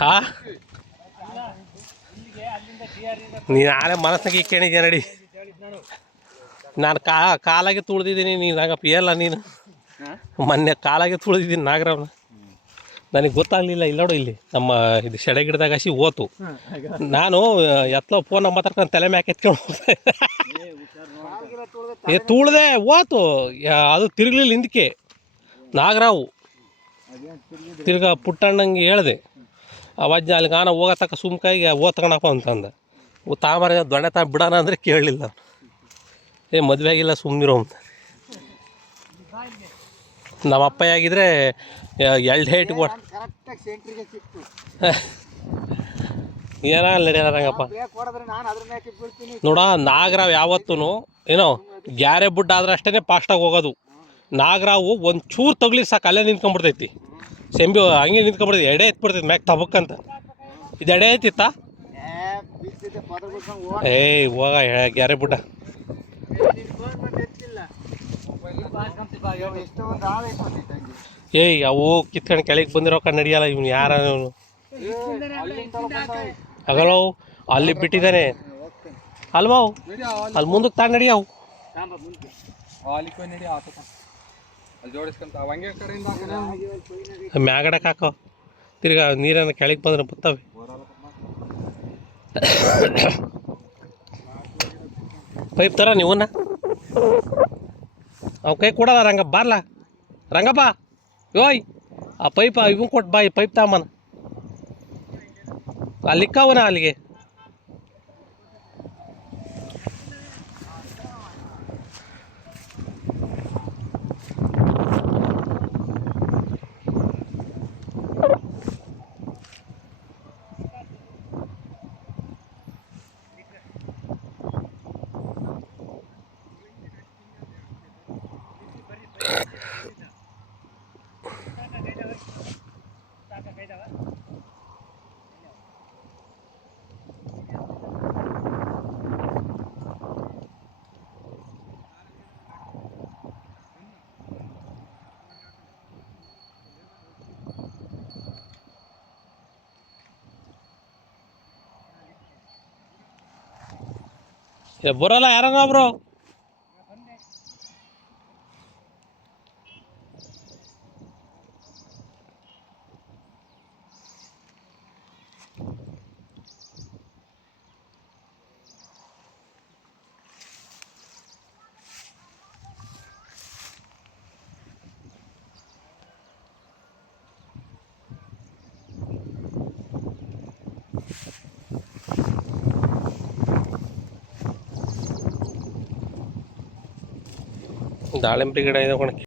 ಹಾ ನೀನು ಆಳೆ ಮನಸ್ಸಿಗೆ ಕೇಳಿದ್ಯಾ ನಡಿ. ನಾನು ಕಾಲಾಗೆ ತುಳಿದಿದ್ದೀನಿ ನೀನು ನಾಗಪ್ಪ ಎಲ್ಲ ನೀನು ಮೊನ್ನೆ ಕಾಲಾಗೆ ತುಳಿದಿದ್ದೀನಿ ನಾಗರವನ. ನನಗೆ ಗೊತ್ತಾಗಲಿಲ್ಲ. ಇಲ್ಲ ನೋಡು ಇಲ್ಲಿ ನಮ್ಮ ಇದು ಸೆಡೆ ಗಿಡದಾಗ ಹಸಿ ಓತು. ನಾನು ಎತ್ತಲೋ ಫೋನ್ ಮಾತಾಡ್ಕೊಂಡು ತಲೆ ಮ್ಯಾಕೆ ಎತ್ಕೊಂಡು ತುಳಿದೆ ಓತು. ಅದು ತಿರುಗಲಿಲ್ಲ ಹಿಂದಕ್ಕೆ. ನಾಗರಾವು ತಿರ್ಗಾ ಪುಟ್ಟಣ್ಣಂಗೆ ಹೇಳಿದೆ ಅವಜ್ಜ ಅಲ್ಲಿ ಗಾನ ಹೋಗತಕ್ಕ ಸುಮ್ಕಾಯಿಗೆ ಓದ್ತಕಣಪ್ಪ ಅಂತಂದ. ತಾಮರ ದೊಣ್ಣೆ ತಾ ಬಿಡೋಣ ಅಂದರೆ ಕೇಳಲಿಲ್ಲ. ಮದುವೆ ಆಗಿಲ್ಲ ಸುಮ್ಮನಿರೋ ಅಂತ. ನಮ್ಮ ಅಪ್ಪ ಆಗಿದ್ರೆ ಎರಡು ಹೇಟ್ ಕೊಡ ಏನ ನಡೆಯಲ್ಲ ರಂಗಪ್ಪ. ನೋಡ ನಾಗರಾವ್ ಯಾವತ್ತೂ ಏನೋ ಗ್ಯಾರೆ ಬುಡ್ಡ ಆದ್ರೆ ಅಷ್ಟೇ ಫಾಸ್ಟಾಗಿ ಹೋಗೋದು. ನಾಗರಾವು ಒಂದು ಚೂರು ತಗಲಿ ಸಾಕು ಅಲ್ಲೇ ನಿಂತ್ಕೊಂಡ್ಬಿಡ್ತೈತಿ. ಸೆಂಬಿ ಹಂಗೆ ನಿಂತ್ಕೊಂಡ್ಬಿಡ್ತೈತಿ. ಎಡೆ ಎತ್ಬಿಡ್ತೈತಿ ಮ್ಯಾಕ್ ತಬಕ್ಕಂತ. ಇದು ಎಡೆ ಐತಿತ್ತ ಹೋಗ ಗ್ಯಾರೆ ಬುಡ್ಡ. ಅವು ಕಿತ್ಕೊಂಡು ಕೆಳಗೆ ಬಂದಿರೋ ನಡಿಯಲ್ಲ. ಇವ್ನು ಯಾರ ಆಗಲ್ಲ. ಅಲ್ಲಿ ಬಿಟ್ಟಿದ್ದಾನೆ ಅಲ್ವಾ? ಅಲ್ಲಿ ಮುಂದಕ್ಕೆ ತಾಂಡ್ ನಡಿಯವು ಮ್ಯಾಗಡಕ್ಕೆ ಹಾಕೋ. ತಿರ್ಗಾ ನೀರನ್ನು ಕೆಳಗೆ ಬಂದ್ರೆ ಬರ್ತವೆ. ಪೈಪ್ ತರ ನೀವನ್ನ ಅವ್ ಕೈ ಕೊಡಲ್ಲ. ರಂಗಪ್ಪ ಬಾರ್ಲ ರಂಗಪ್ಪ ಯೋಯ್ ಆ ಪೈಪ್ ಇವ್ ಕೊಟ್ಟು ಬಾಯಿ ಪೈಪ್ ತಮ್ಮನ ಅಲ್ಲಿಕ್ಕವನ ಅಲ್ಲಿಗೆ. ಬರೋಲ್ಲ ಯಾರನ್ನ ಒಬ್ರು. ದಾಳಿಂಬೆ ಗಿಡ ಇದೆ ಕಣ.